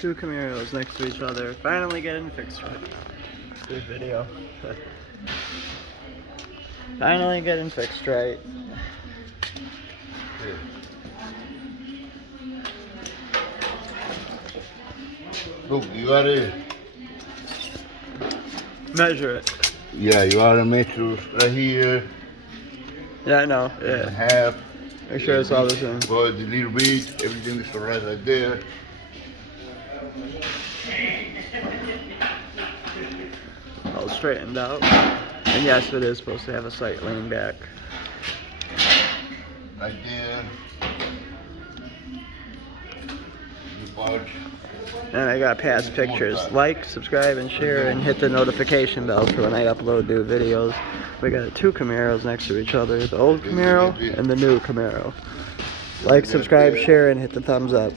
Two Camaros next to each other, finally getting fixed right now. Good video. Finally getting fixed right. Look, you gotta Measure it. yeah, you gotta measure right here. Yeah, I know. And Yeah. half. Make sure it's all the same. But the little bit, everything is right there. All straightened out. And yes, it is supposed to have a slight lean back. Right there. The bulge. And I got past pictures. Like, subscribe, and share, and hit the notification bell for when I upload new videos. We got two Camaros next to each other, the old Camaro and the new Camaro. Like, subscribe, share, and hit the thumbs up.